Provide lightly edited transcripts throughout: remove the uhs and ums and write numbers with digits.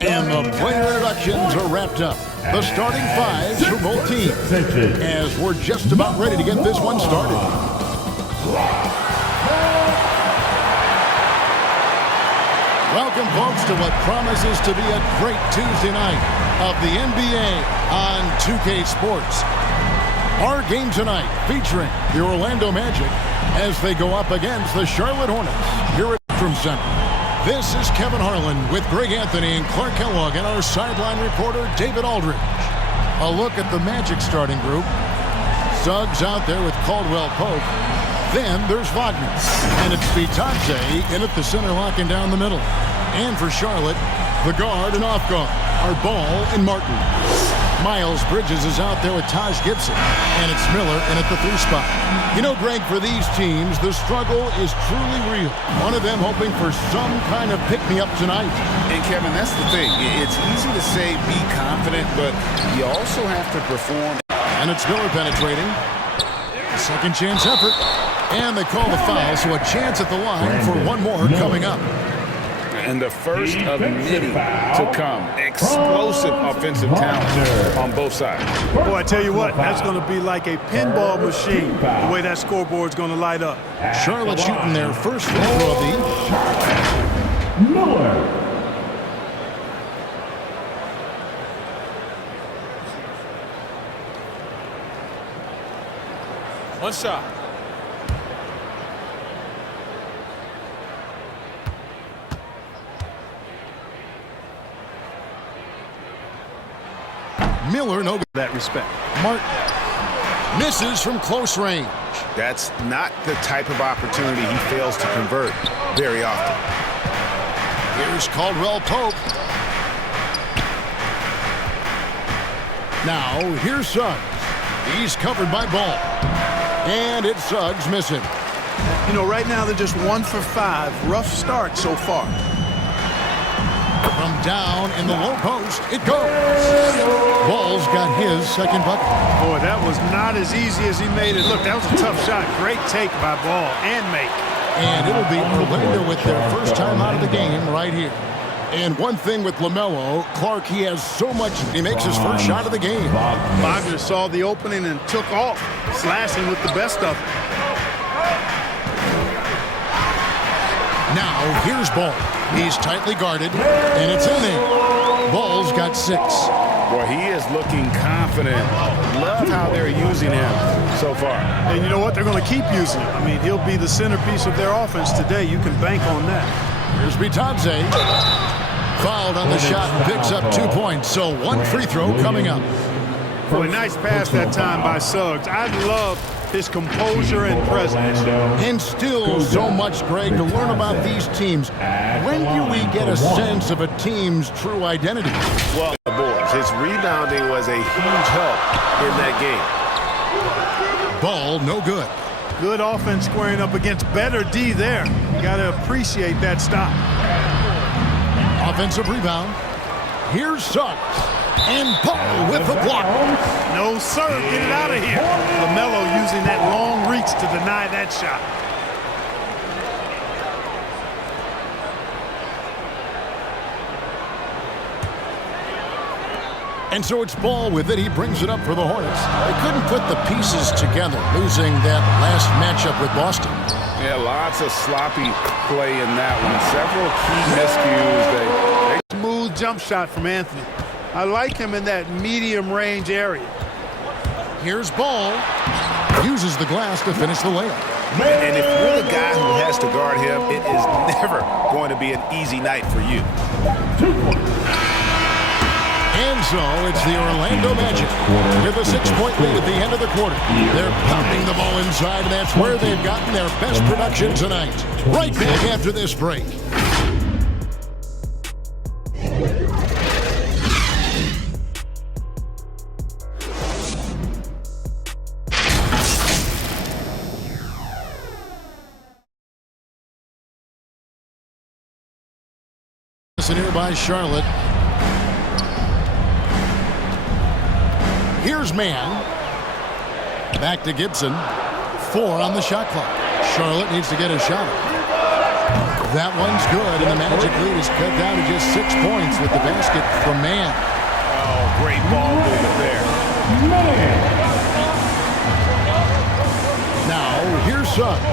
And the player introductions are wrapped up. The starting fives for both teams as we're just about ready to get this one started. Welcome, folks, to what promises to be a great Tuesday night of the NBA on 2K Sports. Our game tonight featuring the Orlando Magic as they go up against the Charlotte Hornets here at Spectrum Center. This is Kevin Harlan with Greg Anthony and Clark Kellogg and our sideline reporter David Aldridge. A look at the Magic starting group. Suggs out there with Caldwell Pope. Then there's Wagner. And it's Vitadze in at the center, locking down the middle. And for Charlotte, the guard and off guard are Ball and Martin. Miles Bridges is out there with Taj Gibson. And it's Miller in at the 3 spot. You know, Greg, for these teams, the struggle is truly real. One of them hoping for some kind of pick-me-up tonight. And, Kevin, that's the thing. It's easy to say be confident, but you also have to perform. And it's Miller penetrating. Second chance effort. And they call the foul, so a chance at the line for one more coming up. And the first of many to come. Explosive offensive talent on both sides. Boy, I tell you what, that's going to be like a pinball machine, the way that scoreboard's going to light up. Charlotte shooting their first free throw of the Miller. One shot. Miller, no good. That respect. Martin misses from close range. That's not the type of opportunity he fails to convert very often. Here's Caldwell Pope. Now, here's Suggs. He's covered by Ball. And it's Suggs missing. You know, right now they're just 1 for 5. Rough start so far. From down in the low post, it goes. Ball's got his second bucket. Boy, that was not as easy as he made it look. That was a tough shot. Great take by Ball and make. And it'll be Orlando with their first time out of the game right here. And one thing with LaMelo, Clark, he has so much. He makes his first shot of the game. Wagner saw the opening and took off, slashing with the best of them. Now, here's Ball. He's tightly guarded, and it's in there. Ball's got 6. Boy, he is looking confident. Love how they're using him so far. And you know what? They're going to keep using him. I mean, he'll be the centerpiece of their offense today. You can bank on that. Here's Vitadze. Fouled on the shot and picks up 2 points. So one free throw coming up. Boy, nice pass that time by Suggs. I love his composure and presence. And still so much, Greg, to learn about these teams. When do we get a sense of a team's true identity? Well, the boards. His rebounding was a huge help in that game. Ball, no good. Good offense squaring up against better D there. You got to appreciate that stop. Offensive rebound. Here's Suggs. And Ball with the block. No, sir. Get it out of here. LaMelo using that long reach to deny that shot. And so it's Ball with it. He brings it up for the Hornets. They couldn't put the pieces together, losing that last matchup with Boston. Yeah, lots of sloppy play in that one. Several key miscues. Smooth jump shot from Anthony. I like him in that medium range area. Here's Ball. Uses the glass to finish the layup. And if you're the guy who has to guard him, it is never going to be an easy night for you. And so it's the Orlando Magic with a 6-point lead at the end of the quarter. They're pounding the ball inside, and that's where they've gotten their best production tonight. Right back after this break. Here by Charlotte. Here's Mann. Back to Gibson. 4 on the shot clock. Charlotte needs to get a shot. That one's good, and the Magic lead is cut down to just 6 points with the basket from Mann. Oh, great ball movement there. Now, here's Suggs.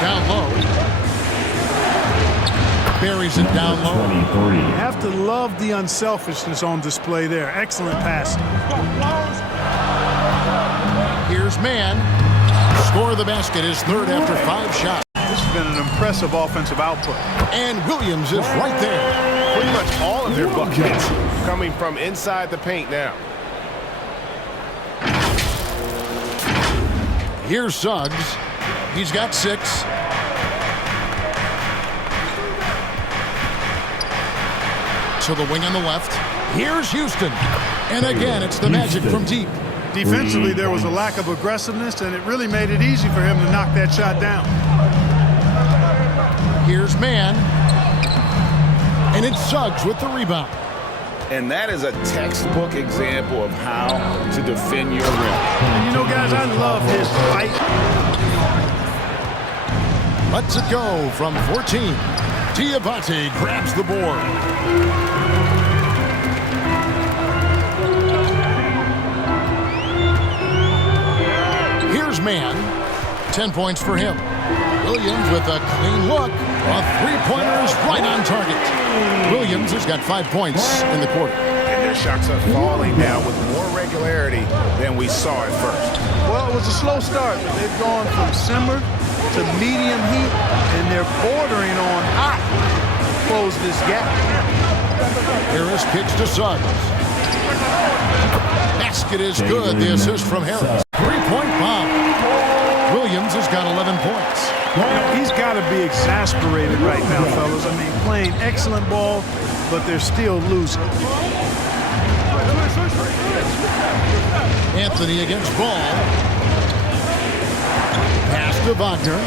Down low. Buries it down low. You have to love the unselfishness on display there. Excellent passing. Here's Mann. Score the basket, his third after 5 shots. This has been an impressive offensive output. And Williams is right there. Pretty much all of their buckets coming from inside the paint now. Here's Suggs. He's got 6. To the wing on the left. Here's Houston. And again, it's the Magic from deep. Defensively, there was a lack of aggressiveness, and it really made it easy for him to knock that shot down. Here's Mann. And it's Suggs with the rebound. And that is a textbook example of how to defend your rim. And you know, guys, I love his fight. Lets it go from 14. Diabate grabs the board. Here's Mann. 10 points for him. Williams with a clean look. A three-pointer is right on target. Williams has got 5 points in the quarter. And their shots are falling now with more regularity than we saw at first. Well, it was a slow start, but they've gone from simmer to medium heat, and they're bordering on hot. Close this gap. Harris kicks to Suggs. Basket is good. The assist from Harris. Three-point bomb. Williams has got 11 points. You know, he's got to be exasperated right now, fellas. I mean, playing excellent ball, but they're still losing. Anthony against Ball. Pass to Wagner.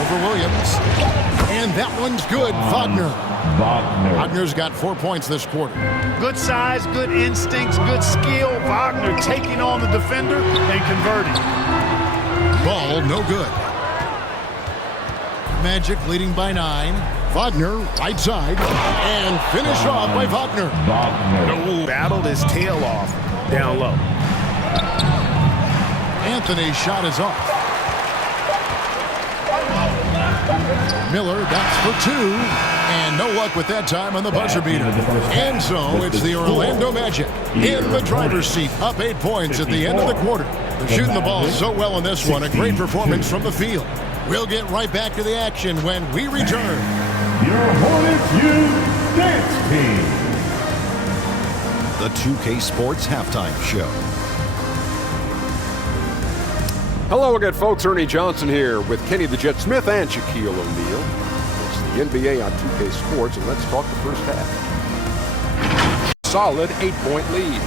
Over Williams. And that one's good. Wagner's got 4 points this quarter. Good size, good instincts, good skill. Wagner taking on the defender and converting. Ball no good. Magic leading by 9. Wagner right side. And finish off by Wagner. Battled his tail off down low. Anthony's shot is off. Miller bats for 2, and no luck with that time on the buzzer beater. And so it's the Orlando Magic in the driver's seat, up 8 points at the end of the quarter. They're shooting the ball so well in this one, a great performance from the field. We'll get right back to the action when we return. Your Hornets Youth Dance Team. The 2K Sports Halftime Show. Hello again, folks. Ernie Johnson here with Kenny the Jet Smith and Shaquille O'Neal. It's the NBA on 2K Sports, and let's talk the first half. Solid 8-point lead.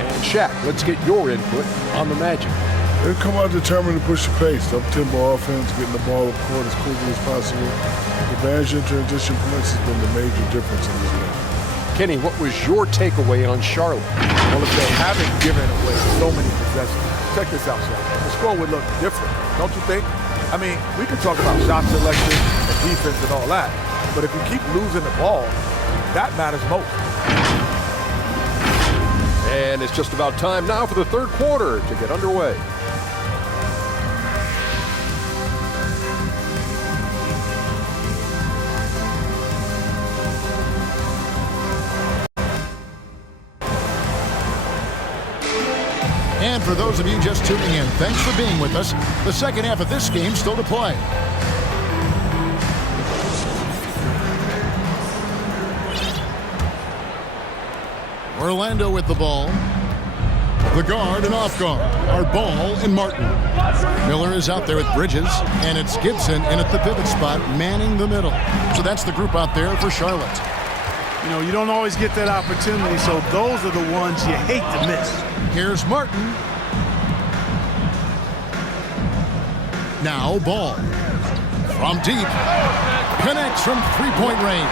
And Shaq, let's get your input on the Magic. They come out determined to push the pace. Up-tempo offense, getting the ball up court as quickly as possible. Advantage in transition points has been the major difference in this game. Kenny, what was your takeaway on Charlotte? Well, if they haven't given away so many possessions, check this out, Shaq. The score would look different, don't you think? I mean, we can talk about shot selection and defense and all that, but if you keep losing the ball, that matters most. And it's just about time now for the third quarter to get underway. And for those of you just tuning in, thanks for being with us. The second half of this game still to play. Orlando with the ball. The guard and off guard are Ball and Martin. Miller is out there with Bridges, and it's Gibson in at the pivot spot, manning the middle. So that's the group out there for Charlotte. You know, you don't always get that opportunity, so those are the ones you hate to miss. Here's Martin. Now Ball. From deep. Connects from three-point range.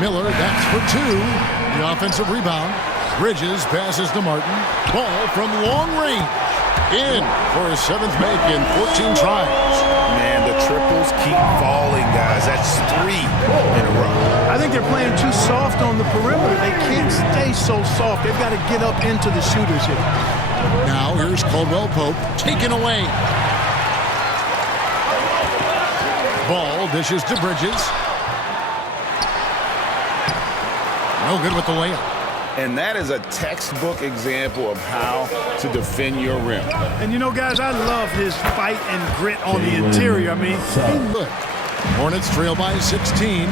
Miller bats for 2. The offensive rebound. Bridges passes to Martin. Ball from long range. In for his 7th make in 14 tries. Man, the triples keep falling, guys. That's 3 in a row. I think they're playing too soft on the perimeter. They can't stay so soft. They've got to get up into the shooters here. Now here's Caldwell Pope, taken away. Ball dishes to Bridges. No good with the layup. And that is a textbook example of how to defend your rim. And you know, guys, I love his fight and grit on the interior. I mean, Look, Hornets trail by 16.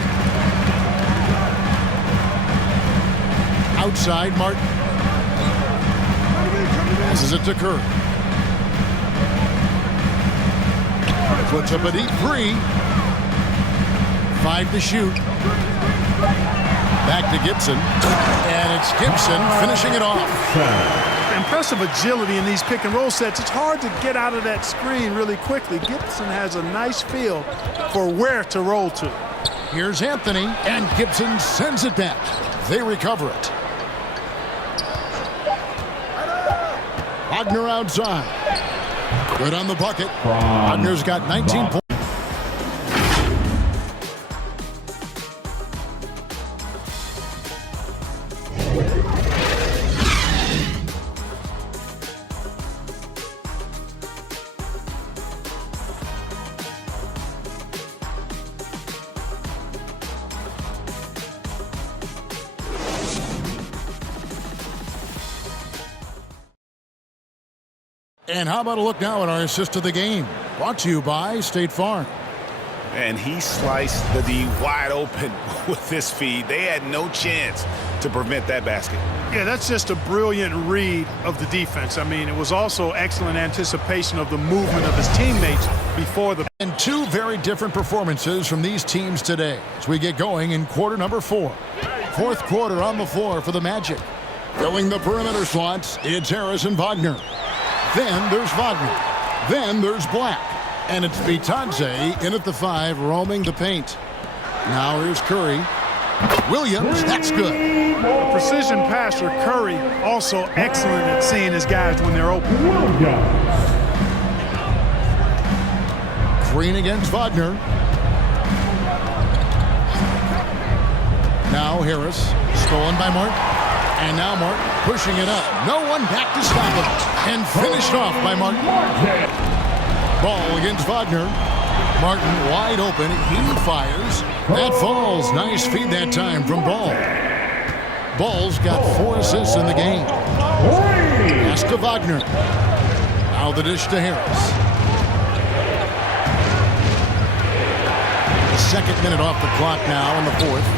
Outside, Martin. Passes it to Curry. Puts up a deep 3. 5 to shoot. Back to Gibson. And it's Gibson finishing it off. impressive agility in these pick and roll sets. It's hard to get out of that screen really quickly. Gibson has a nice feel for where to roll to. Here's Anthony, and Gibson sends it back. They recover it. Wagner outside. Good on the bucket. Wagner's got 19 points. And how about a look now at our assist of the game? Brought to you by State Farm. And he sliced the D wide open with this feed. They had no chance to prevent that basket. Yeah, that's just a brilliant read of the defense. I mean, it was also excellent anticipation of the movement of his teammates before the... And two very different performances from these teams today as we get going in quarter number 4. Fourth quarter on the floor for the Magic. Filling the perimeter slots, it's Harris and Wagner. Then there's Wagner. Then there's Black. And it's Bitadze in at the 5, roaming the paint. Now here's Curry. Williams, that's good. A precision passer, Curry, also excellent at seeing his guys when they're open. Green against Wagner. Now Harris, stolen by Martin. And now Martin pushing it up. No one back to stop it. And finished off by Martin. Ball against Wagner. Martin wide open. He fires. That falls. Nice feed that time from Ball. Ball's got 4 assists in the game. Pass to Wagner. Now the dish to Harris. The second minute off the clock now in the 4th.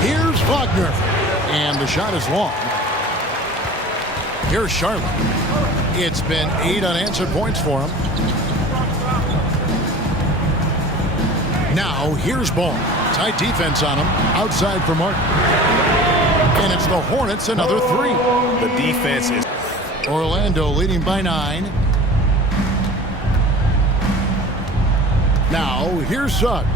Here's Wagner. And the shot is long. Here's Charlotte. It's been 8 unanswered points for him. Now here's Ball. Tight defense on him. Outside for Martin. And it's the Hornets another 3. The defense is... Orlando leading by 9. Now here's Suggs.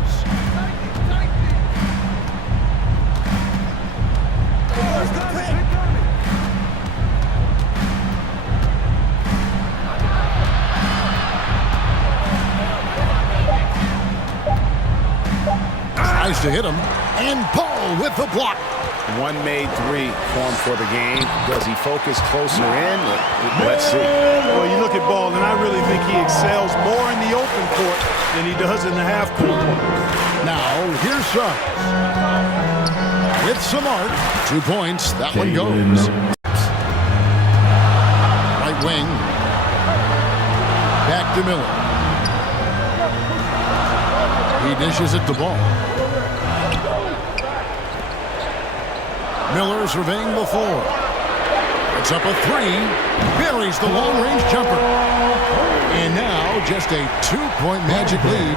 Tries to hit him, and Ball with the block. One made 3 formed for the game. Does he focus closer in? Let's see. Well, you look at Ball, and I really think he excels more in the open court than he does in the half court. Now, here's Suggs. With some art. 2 points. That one goes. Right wing. Back to Miller. He dishes it to Ball. Miller surveying the floor. It's up a 3. Buries the long-range jumper. And now just a 2-point Magic lead.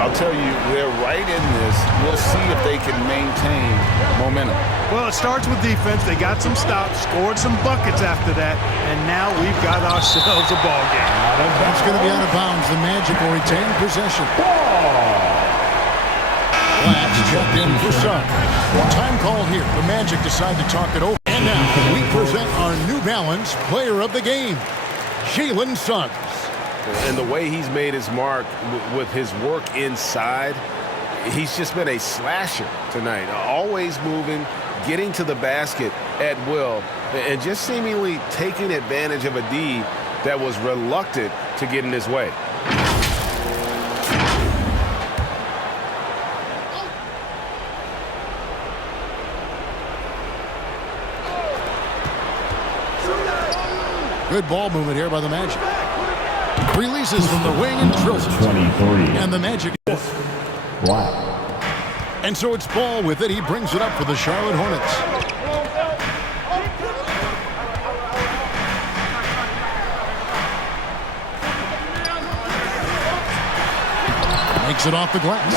I'll tell you, they're right in this. We'll see if they can maintain momentum. Well, it starts with defense. They got some stops, scored some buckets after that, and now we've got ourselves a ball game. That's going to be out of bounds. The Magic will retain possession. Black That's checked in for Sun. Time call here. The Magic decide to talk it over. And now we present our New Balance Player of the Game, Jalen Suggs. And the way he's made his mark with his work inside, he's just been a slasher tonight. Always moving, getting to the basket at will, and just seemingly taking advantage of a D that was reluctant to get in his way. Good ball movement here by the Magic. Releases from the wing and drills it. 23. And the Magic. Wow. And so it's Ball with it. He brings it up for the Charlotte Hornets. Makes it off the glass.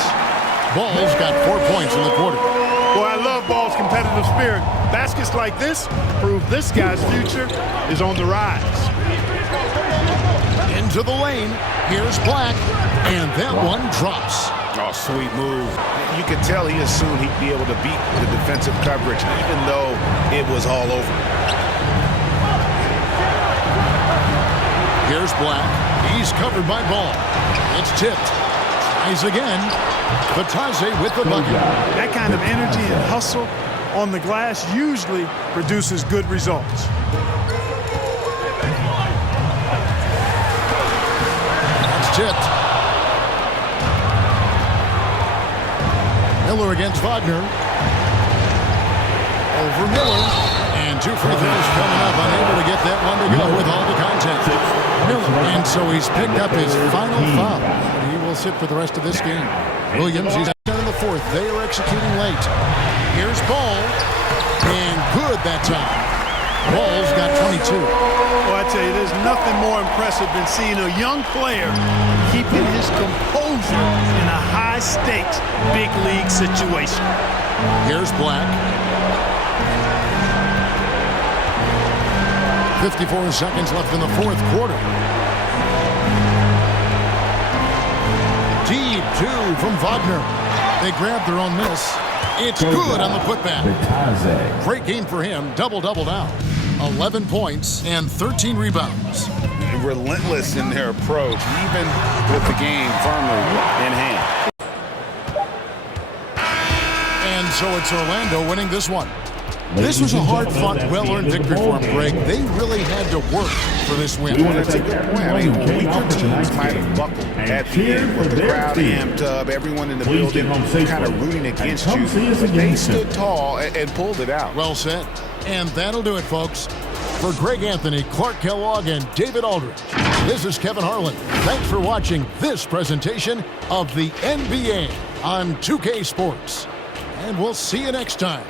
Ball's got 4 points in the quarter. Boy, I love Ball's competitive spirit. Baskets like this prove this guy's future is on the rise. Into the lane. Here's Black. And that one drops. Oh, sweet move. You could tell he assumed he'd be able to beat the defensive coverage, even though it was all over. Here's Black. He's covered by Ball. It's tipped. Tries again. Batase with the bucket. That kind of energy and hustle on the glass usually produces good results. That's tipped. Miller against Wagner. Over Miller. And 2 free throws coming up. Unable to get that one to go with all the contact. Miller. And so he's picked up his final foul. He will sit for the rest of this game. Williams, he's done in the fourth. They are executing late. Here's Ball. And good that time. Ball's got 22. Well, I tell you, there's nothing more impressive than seeing a young player keeping his composure in a high-stakes, big-league situation. Here's Black. 54 seconds left in the fourth quarter. Deep 2 from Wagner. They grab their own miss. It's good on the putback. Great game for him. Double-double now. 11 points and 13 rebounds. Relentless in their approach, even with the game firmly in hand. And so it's Orlando winning this one. This was a hard-fought, well-earned victory for them, Greg. They really had to work for this win. That's a good win. I mean, weaker teams might have buckled at the end with the crowd amped up, everyone in the building kind of rooting against you. But they stood tall and pulled it out. Well said. And that'll do it, folks. For Greg Anthony, Clark Kellogg, and David Aldridge, this is Kevin Harlan. Thanks for watching this presentation of the NBA on 2K Sports. And we'll see you next time.